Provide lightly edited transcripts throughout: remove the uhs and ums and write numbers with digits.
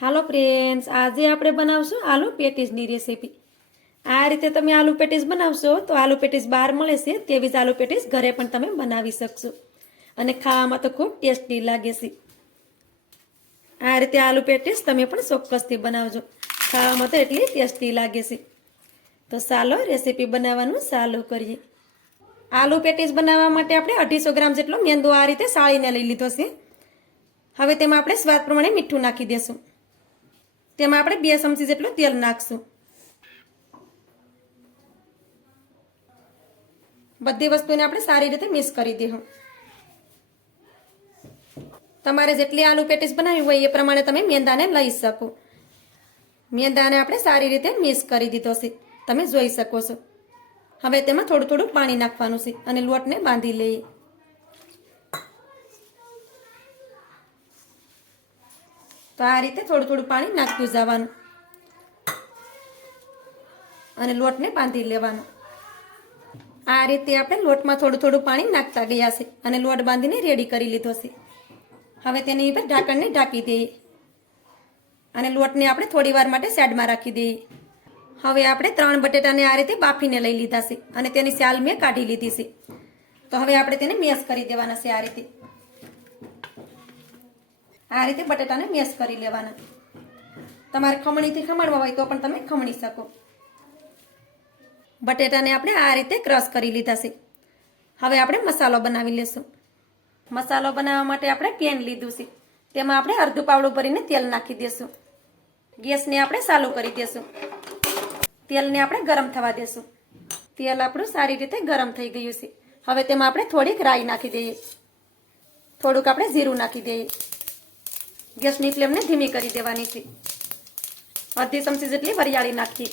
હાલો friends, આજે આપણે બનાવશું આલુ પેટીસની રેસીપી। આ રીતે તમે આલુ પેટીસ બનાવશો તો આલુ પેટીસ બહાર મળે છે તેવી જ આલુ પેટીસ ઘરે પણ તમે બનાવી શકશો અને ખાવામાં તો ખૂબ ટેસ્ટી લાગે છે। આ રીતે આલુ પેટીસ તમે પણ ચોક્કસથી બનાવજો, ખાવામાં તો એટલી ટેસ્ટી લાગે છે। તો ચાલો રેસીપી બનાવવાનું ચાલુ કરીએ। આલુ પેટીસ બનાવવા માટે આપણે 250 ગ્રામ જેટલો મેંદો આ રીતે સાળીને લઈ લીધો છે। હવે તેમાં આપણે સ્વાદ પ્રમાણે મીઠું નાખી દેશું। તેમાં આપણે 2 ચમચી જેટલું તેલ નાખશું। બધી વસ્તુને આપણે સારી રીતે મિક્સ કરી દેવું। તમારે જેટલી આલુ પેટીસ બનાવવી હોય એ પ્રમાણે તમે મેંદાને લઈ શકો। મેંદાને આપણે સારી રીતે મિક્સ કરી દીધો છે, તમે જોઈ શકો છો। હવે તેમાં થોડું થોડું પાણી નાખવાનું છે અને લોટને બાંધી લઈએ। તો આ રીતે થોડું થોડું પાણી નાખતું જવાનું અને લોટને બાંધી લેવાનો। આ રીતે આપણે લોટમાં થોડું થોડું પાણી નાખતા ગયા છે અને લોટ બાંધીને રેડી કરી લીધો છે। હવે તેની ઉપર ઢાંકણને ઢાંકી દઈએ અને લોટને આપણે થોડી વાર માટે સાઈડમાં રાખી દઈએ। હવે આપણે 3 બટેટાને આ રીતે બાફીને લઈ લીધા છે અને તેની છાલ મેં કાઢી લીધી છે। તો હવે આપણે તેને મેશ કરી દેવાના છે। આ રીતે બટેટાને મેશ કરી લેવાના। તમારે ખમણીથી ખમણવા હોય તો પણ તમે ખમણી શકો। બટેટાને આપણે આ રીતે ક્રશ કરી લીધા છે। હવે આપણે મસાલો બનાવી લેશું। મસાલો બનાવવા માટે આપણે પેન લીધું છે, તેમાં આપણે અડધું પાવડું ભરીને તેલ નાખી દેશું। ગેસને આપણે ચાલુ કરી દેશું। તેલને આપણે ગરમ થવા દેશું। તેલ આપણું સારી રીતે ગરમ થઈ ગયું છે। હવે તેમાં આપણે થોડીક રાઈ નાખી દઈએ, થોડુંક આપણે જીરું નાખી દઈએ। ગેસની ફ્લેમને ધીમી કરી દેવાની છે। અડધી ચમચી જેટલી વરિયાળી નાખીએ।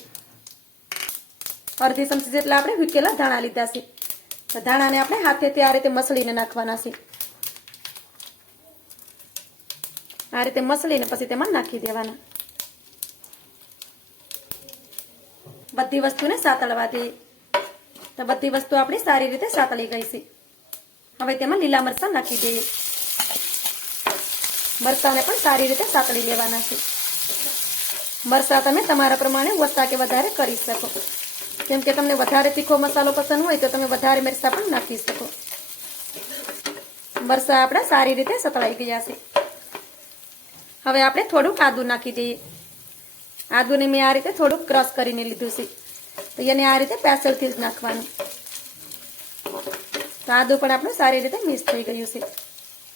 અડધી ચમચી જેટલા આપણે વીકેલા ધાણા લીધા છે, તો ધાણાને આપણે હાથેથી આ રીતે મસળીને નાખવાના છે। આ રીતે મસળીને પછી તેમાં નાખી દેવાના। બધી વસ્તુને સાતળવા દઈએ। તો બધી વસ્તુ આપણી સારી રીતે સાતળી ગઈ છે। હવે તેમાં લીલા મરચાં નાખી દઈએ। મરચાંને પણ સારી રીતે સાતળી લેવાના છે। મરચાં તમે તમારા પ્રમાણે ઓછા કે વધારે કરી શકો, કેમ કે તમને વધારે તીખો મસાલો પસંદ હોય તો તમે વધારે મરચાં પણ નાખી શકો। મરચાં આપણા સારી રીતે સતળાઈ ગયા છે। હવે આપણે થોડુંક આદુ નાખી દઈએ। આદુને મેં આ રીતે થોડુંક ક્રશ કરીને લીધું છે, તો એને આ રીતે પેસલથી જ નાખવાનું। તો આદુ પણ આપણું સારી રીતે મિક્સ થઈ ગયું છે।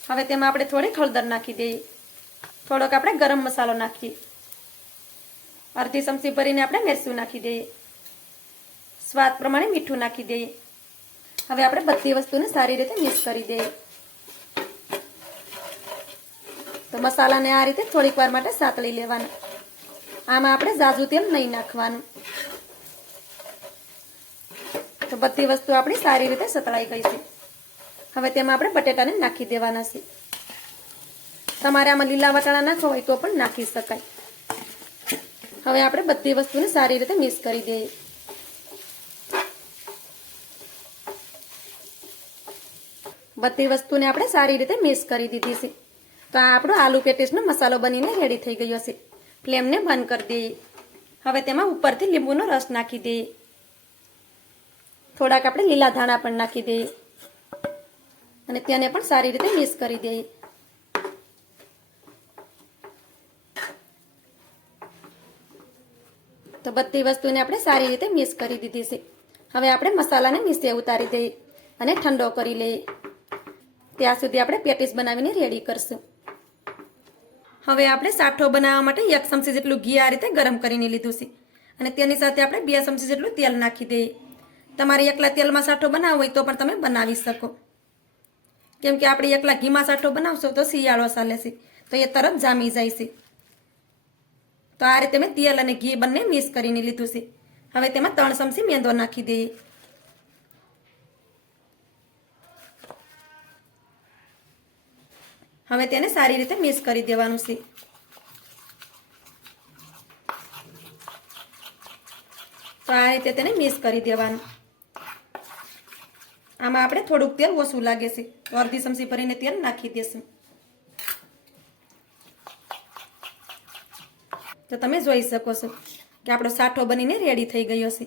હવે તેમાં આપણે થોડીક હળદર નાખી દઈએ। થોડોક આપણે ગરમ મસાલો નાખીએ। અડધી ચમચી ભરીને આપણે મરચું નાખી દઈએ। સ્વાદ પ્રમાણે મીઠું નાખી દઈએ। હવે આપણે બધી વસ્તુને સારી રીતે મિક્સ કરી દઈએ। તો મસાલાને આ રીતે થોડીક વાર માટે સાતળી લેવાના। આમાં આપણે ઝાઝું તેલ નહીં નાખવાનું। તો બધી વસ્તુ આપણી સારી રીતે સતળાઈ ગઈ છે। હવે તેમાં આપણે બટેટાને નાખી દેવાના છે। તમારે આમાં લીલા વટાણા નાખવા હોય તો પણ નાખી શકાય। હવે આપણે બધી વસ્તુને સારી રીતે મિક્સ કરી દઈએ। બધી વસ્તુને આપણે સારી રીતે મિક્સ કરી દીધી છે। તો આ આપણો આલુ પેટીસનો મસાલો બનીને રેડી થઈ ગયો છે। ફ્લેમને બંધ કરી દઈએ। હવે તેમાં ઉપરથી લીંબુનો રસ નાખી દઈએ। થોડાક આપણે લીલા ધાણા પણ નાખી દઈએ અને તેને પણ સારી રીતે મિક્સ કરી દઈએ। તો બધી વસ્તુને આપણે સારી રીતે મિક્સ કરી દીધી છે। હવે આપણે મસાલાને નીચે ઉતારી દઈએ અને ઠંડો કરી લઈએ। ત્યાં સુધી આપણે પેટીસ બનાવીને રેડી કરશું। હવે આપણે સાઠો બનાવવા માટે 1 ચમચી જેટલું ઘી આ રીતે ગરમ કરીને લીધું છે અને તેની સાથે આપણે 2 ચમચી જેટલું તેલ નાખી દઈએ। તમારે એકલા તેલમાં સાઠો બનાવવો હોય તો પણ તમે બનાવી શકો, કેમ કે આપણે એકલા ઘીમાં સાઠો બનાવશો તો શિયાળો ચાલે છે તો એ તરત જામી જાય છે। તો આ રીતે મેં તેલ અને ઘી બંને મિક્સ કરીને લીધું છે। હવે તેમાં 3 ચમચી મેંદો નાખી દઈએ। હવે તેને સારી રીતે મિક્સ કરી દેવાનું છે। તો આ રીતે તેને મિક્સ કરી દેવાનું। આમાં આપણે થોડુંક તેલ ઓછું લાગે છે તો અડધી ચમચી ભરીને તેલ નાખી દેશું। તો તમે જોઈ શકો છો કે આપણો સાઠો બનીને રેડી થઈ ગયો છે.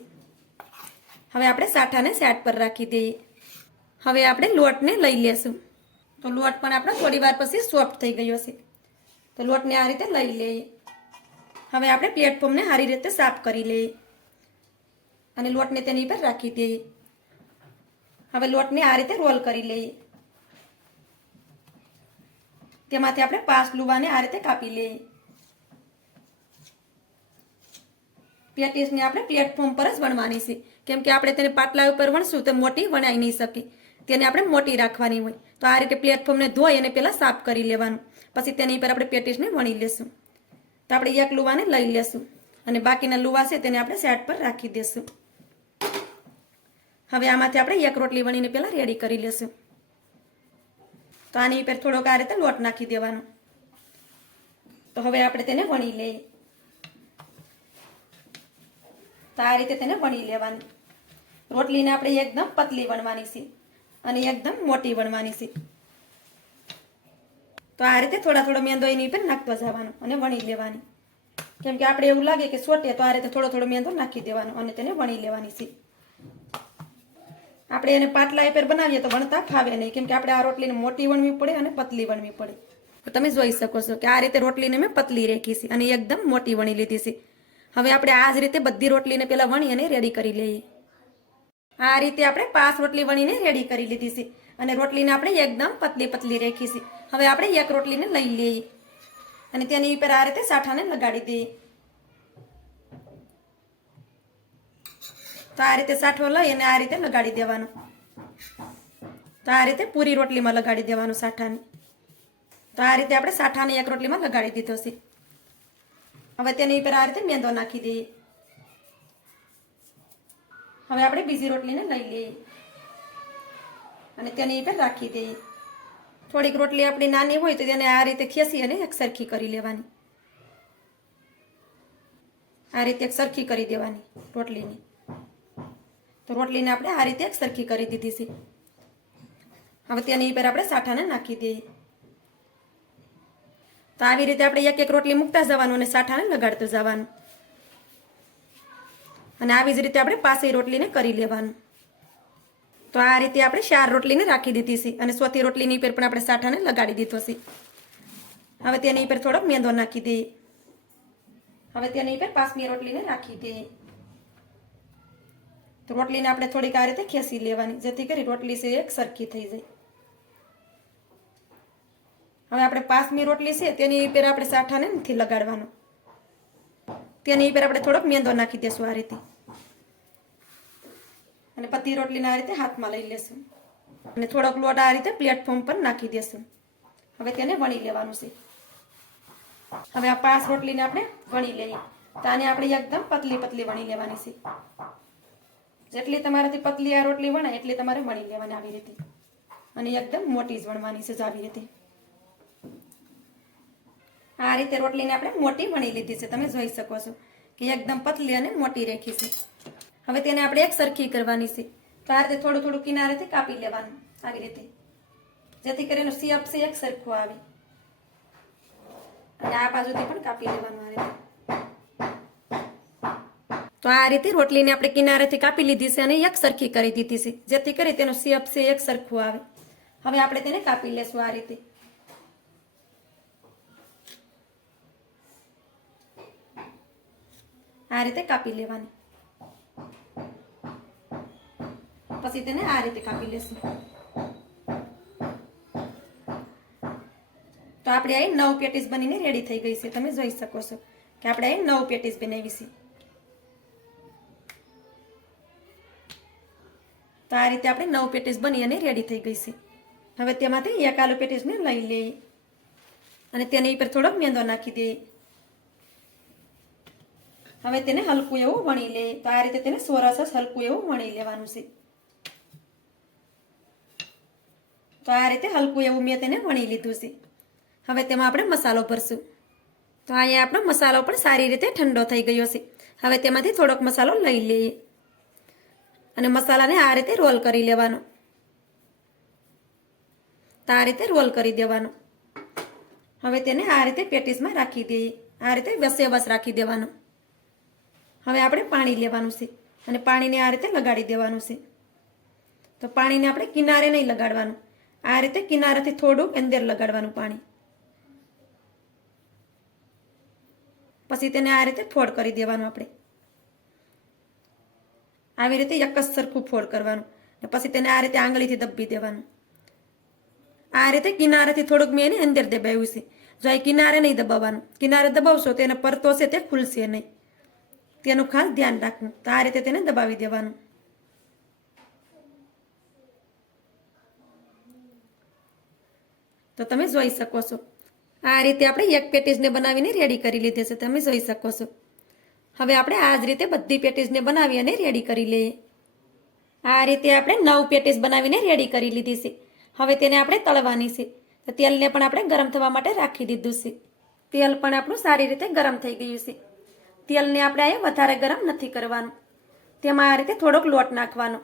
હવે આપણે સાઠાને સાઈડ પર રાખી દઈએ. હવે આપણે લોટને લઈ લેશું. તો લોટ પણ આપણો થોડી વાર પછી સોફ્ટ થઈ ગયો છે. તો લોટને આ રીતે લઈ લઈએ. હવે આપણે પ્લેટફોર્મને સારી રીતે સાફ કરી લઈએ અને લોટને તેની પર રાખી દઈએ. હવે લોટને આ રીતે રોલ કરી લઈએ. તેમાંથી આપણે 5 લુવાને આ રીતે કાપી લઈએ. પેટીસને આપણે પ્લેટફોર્મ પર જ વણવાની છે, કેમ કે આપણે તેને પાટલા ઉપર વણશું તો મોટી વણાઈ નહીં શકે. તેને આપણે મોટી રાખવાની હોય. તો આ રીતે પ્લેટફોર્મને ધોઈ અને પહેલાં સાફ કરી લેવાનું. પછી તેની પર આપણે પેટીસને વણી લેશું. તો આપણે એક લુવાને લઈ લેશું અને બાકીના લુવા છે તેને આપણે સાઈડ પર રાખી દેશું. હવે આમાંથી આપણે એક રોટલી વણીને પહેલાં રેડી કરી લેશું. તો આની ઉપર થોડોક આ રીતે લોટ નાખી દેવાનો. તો હવે આપણે તેને વણી લઈએ. તો આ રીતે તેને વણી લેવાની. રોટલીને આપણે એકદમ પતલી વણવાની છે અને એકદમ મોટી વણવાની છે. તો આ રીતે થોડો મેંદો એની ઉપર નાખતો જવાનો અને વણી લેવાની. કેમ કે આપણે એવું લાગે કે સોટે તો આ રીતે થોડો મેંદો નાખી દેવાનો અને તેને વણી લેવાની છે. આપણે એને પાટલા ઉપર બનાવીએ તો વણતા ફાવે નહીં, કેમ કે આપણે આ રોટલીને મોટી વણવી પડે અને પતલી વણવી પડે. તો તમે જોઈ શકો છો કે આ રીતે રોટલીને મેં પતલી રાખી છે અને એકદમ મોટી વણી લીધી છે. હવે આપણે આ જ રીતે બધી રોટલીને પહેલાં વણી અને રેડી કરી લઈએ. આ રીતે આપણે 5 રોટલી વણીને રેડી કરી લીધી છે અને રોટલીને આપણે એકદમ પતલી રાખી છે. હવે આપણે એક રોટલીને લઈ લઈએ અને તેની ઉપર આ રીતે સાઠાને લગાડી દઈએ. તો આ રીતે સાઠો લઈ અને આ રીતે લગાડી દેવાનો. તો આ રીતે પૂરી રોટલીમાં લગાડી દેવાનું સાઠાને. તો આ રીતે આપણે સાઠાને એક રોટલીમાં લગાડી દીધો છે. હવે તેની ઉપર આ રીતે મેંદો નાખી દઈએ. હવે આપણે બીજી રોટલીને લઈ લઈએ અને તેની ઉપર રાખી દઈએ. થોડીક રોટલી આપણી નાની હોય તો તેને આ રીતે ખેંચી અને એક સરખી કરી લેવાની. આ રીતે એક સરખી કરી દેવાની રોટલીની. તો રોટલીને આપણે આ રીતે એક સરખી કરી દીધી છે. હવે તેની ઉપર આપણે સાઠાને નાખી દઈએ. તો આવી રીતે આપણે એક રોટલી મૂકતા જવાનું અને સાઠાને લગાડતું જવાનું અને આવી જ રીતે આપણે પાછી રોટલીને કરી લેવાનું. તો આ રીતે આપણે 4 રોટલીને રાખી દીધી છે અને ચોથી રોટલીની ઉપર પણ આપણે સાઠાને લગાડી દીધો છે. હવે તેની ઉપર થોડોક મેંદો નાખી દઈએ. હવે તેની ઉપર 5મી રોટલીને રાખી દઈએ. તો રોટલીને આપણે થોડીક આ રીતે ખેંચી લેવાની, જેથી કરી રોટલી છે એક સરખી થઈ જાય. હવે આપણે 5મી રોટલી છે તેની ઉપર આપણે સાઠાને નથી લગાડવાનો. તેની ઉપર આપણે થોડોક મેંદો નાખી દેશું આ રીતે અને બધી રોટલીને આ રીતે હાથમાં લઈ લેશું અને થોડોક લોટ આ રીતે પ્લેટફોર્મ પર નાખી દેશું. હવે તેને વણી લેવાનું છે. હવે આ 5 રોટલીને આપણે વણી લઈએ. તો આને આપણે એકદમ પતલી વણી લેવાની છે. જેટલી તમારાથી પતલી આ રોટલી વણાય એટલી તમારે વણી લેવાની આવી રીતે અને એકદમ મોટી જ વણવાની છે. આવી રીતે આ રીતે રોટલીને આપણે મોટી વણી લીધી છે. તમે જોઈ શકો છો કે એકદમ પતલી અને મોટી રાખી છે. હવે તેને આપણે એક સરખી કરવાની છે. તો આ રીતે થોડું કિનારેથી કાપી લેવાનું આવી રીતે, જેથી કરીને શેપ છે એક સરખો આવે અને આ બાજુથી પણ કાપી લેવાનું આ રીતે. તો આ રીતે રોટલીને આપણે કિનારેથી કાપી લીધી છે અને એક સરખી કરી દીધી છે, જેથી કરી તેનો શેપ છે એક સરખો આવે. હવે આપણે તેને કાપી લેશું આ રીતે. આ રીતે કાપી લેવાની. પછી તેને આ રીતે કાપી લેશું. તો આપણે અહીં 9 પેટીસ બનીને રેડી થઈ ગઈ છે. તમે જોઈ શકો છો કે આપણે અહીં 9 પેટીસ બનાવી છે. તો આ રીતે આપણે 9 પેટીસ બની અને રેડી થઈ ગઈ છે. હવે તેમાંથી એક આલુ પેટીસને લઈ લઈએ અને તેની ઉપર થોડોક મેંદો નાખી દઈએ. હવે તેને હલકું એવું વણી લઈએ. તો આ રીતે તેને સોરસ હલકું એવું વણી લેવાનું છે. તો આ રીતે હલકું એવું મેં તેને વણી લીધું છે. હવે તેમાં આપણે મસાલો ભરશું. તો અહીંયા આપણો મસાલો પણ સારી રીતે ઠંડો થઈ ગયો છે. હવે તેમાંથી થોડોક મસાલો લઈ લઈએ અને મસાલાને આ રીતે રોલ કરી લેવાનો. તો આ રીતે રોલ કરી દેવાનો. હવે તેને આ રીતે પેટીસમાં રાખી દઈએ આ રીતે વસે વસ રાખી દેવાનું. હવે આપણે પાણી લેવાનું છે અને પાણીને આ રીતે લગાડી દેવાનું છે. તો પાણીને આપણે કિનારે નહીં લગાડવાનું, આ રીતે કિનારેથી થોડુંક અંદર લગાડવાનું પાણી. પછી તેને આ રીતે ફોડ કરી દેવાનું. આપણે આવી રીતે એક જ સરખું ફોડ કરવાનું ને પછી તેને આ રીતે આંગળીથી દબી દેવાનું. આ રીતે કિનારેથી થોડુંક મેં એને અંદર દબાવ્યું છે. જો આ કિનારે નહીં દબાવવાનું, કિનારે દબાવશો તો એને પરતો છે તે ખુલશે નહીં, તેનું ખાસ ધ્યાન રાખવું. તો આ રીતે તેને દબાવી દેવાનું. તો તમે જોઈ શકો છો આ રીતે આપણે એક પેટીસને બનાવીને રેડી કરી લીધી છે. તમે જોઈ શકો છો. હવે આપણે આ જ રીતે બધી પેટીસને બનાવી અને રેડી કરી લઈએ. આ રીતે આપણે 9 પેટીસ બનાવીને રેડી કરી લીધી છે. હવે તેને આપણે તળવાની છે. તો તેલને પણ આપણે ગરમ થવા માટે રાખી દીધું છે. તેલ પણ આપણું સારી રીતે ગરમ થઈ ગયું છે. તેલને આપણે અહીંયા વધારે ગરમ નથી કરવાનું, તેમાં આ રીતે થોડોક લોટ નાખવાનો.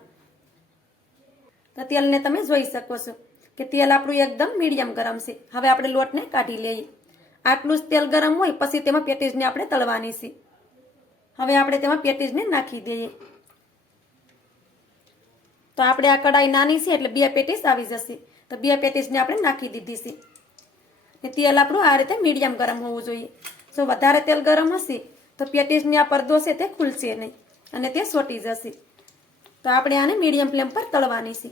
તો તેલને તમે જોઈ શકો છો કે તેલ આપણું એકદમ મીડિયમ ગરમ છે. હવે આપણે લોટને કાઢી લઈએ. આટલું જ તેલ ગરમ હોય પછી તેમાં પેટીસને આપણે તળવાની છે. હવે આપણે તેમાં પેટીસને નાખી દઈએ. તો આપણે આ કડાઈ નાની છે એટલે 2 પેટીસ આવી જશે. તો 2 પેટીસને આપણે નાખી દીધી છે. ને તેલ આપણું આ રીતે મીડિયમ ગરમ હોવું જોઈએ. જો વધારે તેલ ગરમ હશે તો પેટીસની આ પડદો છે તે ખુલશે નહીં અને તે સોટી જશે. તો આપણે આને મીડિયમ ફ્લેમ પર તળવાની છે.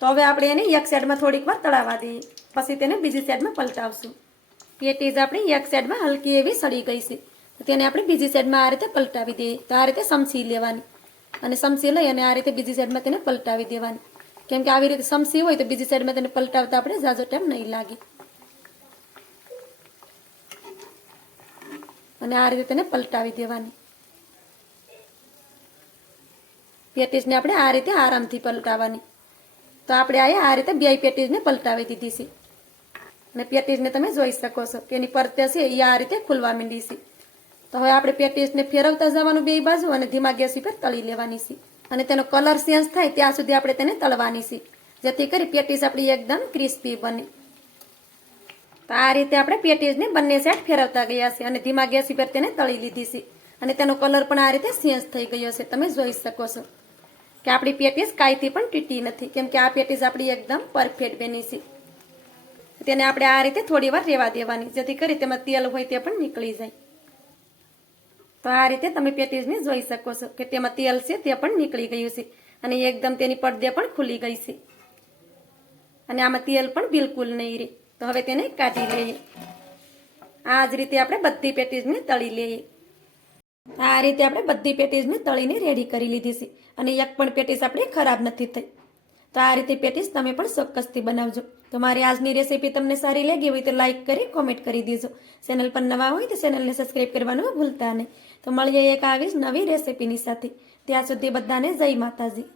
તો હવે આપણે એને એક સાઈડમાં થોડીક વાર તળાવવા દઈએ, પછી તેને બીજી સાઈડમાં પલટાવશું. પેટીસ આપણી એક સાઈડમાં હલકી એવી સડી ગઈ છે. તો તેને આપણે બીજી સાઈડમાં આ રીતે પલટાવી દઈએ. તો આ રીતે સમસી લેવાની અને સમસી લઈ અને આ રીતે બીજી સાઈડમાં તેને પલટાવી દેવાની. કેમ કે આવી રીતે સમસી હોય તો બીજી સાઈડમાં તેને પલટાવતા આપણે ઝાઝો ટાઈમ નહીં લાગે. અને આ રીતે તેને પલટાવી દેવાની. પેટીસને આપણે આ રીતે આરામથી પલટાવવાની. તો આપણે આ રીતે 2 પેટીસને પલટાવી દીધી છે. અને પેટીસને તમે જોઈ શકો છો કે એની પરતે છે એ આ રીતે ખુલવા માંડી છે. તો હવે આપણે પેટીસને ફેરવતા જવાનું 2 બાજુ અને ધીમા ગેસ ઉપર તળી લેવાની છે. અને તેનો કલર ચેન્જ થાય ત્યાં સુધી આપણે તેને તળવાની છે, જેથી કરી પેટીસ આપણી એકદમ ક્રિસ્પી બને. તો આ રીતે આપણે પેટીસને બંને સાઈડ ફેરવતા ગયા છે અને ધીમા ગેસ ઉપર તેને તળી લીધી છે. અને તેનો કલર પણ આ રીતે ચેન્જ થઈ ગયો છે. તમે જોઈ શકો છો કે આપણી પેટીસ કાંઈથી પણ તૂટી નથી, કેમ કે આ પેટીસ આપણી એકદમ પરફેક્ટ બની છે. તેને આપણે આ રીતે થોડી વાર રહેવા દેવાની, જેથી કરી તેમાં તેલ હોય તે પણ નીકળી જાય. તો આ રીતે તમે પેટીસને જોઈ શકો છો કે તેમાં તેલ છે તે પણ નીકળી ગયું છે અને એકદમ તેની પડદે પણ ખુલી ગઈ છે અને આમાં તેલ પણ બિલકુલ નહીં રહે. તો હવે તેને કાઢી લઈએ. આ જ રીતે આપણે બધી પેટીસને તળી લઈએ. આ રીતે આપણે બધી પેટીસને તળીને રેડી કરી લીધી છે અને એક પણ પેટીસ આપણી ખરાબ નથી થઈ. તો આ રીતે પેટીસ તમે પણ ચોક્કસથી બનાવજો. તો મારી આજની રેસીપી તમને સારી લાગી હોય તો લાઈક કરી કોમેન્ટ કરી દેજો. ચેનલ પર નવા હોય તો ચેનલને સબસ્ક્રાઈબ કરવાનું ભૂલતા નહીં. તો મળીએ એક આવી જ નવી રેસીપીની સાથે. ત્યાં સુધી બધાને જય માતાજી.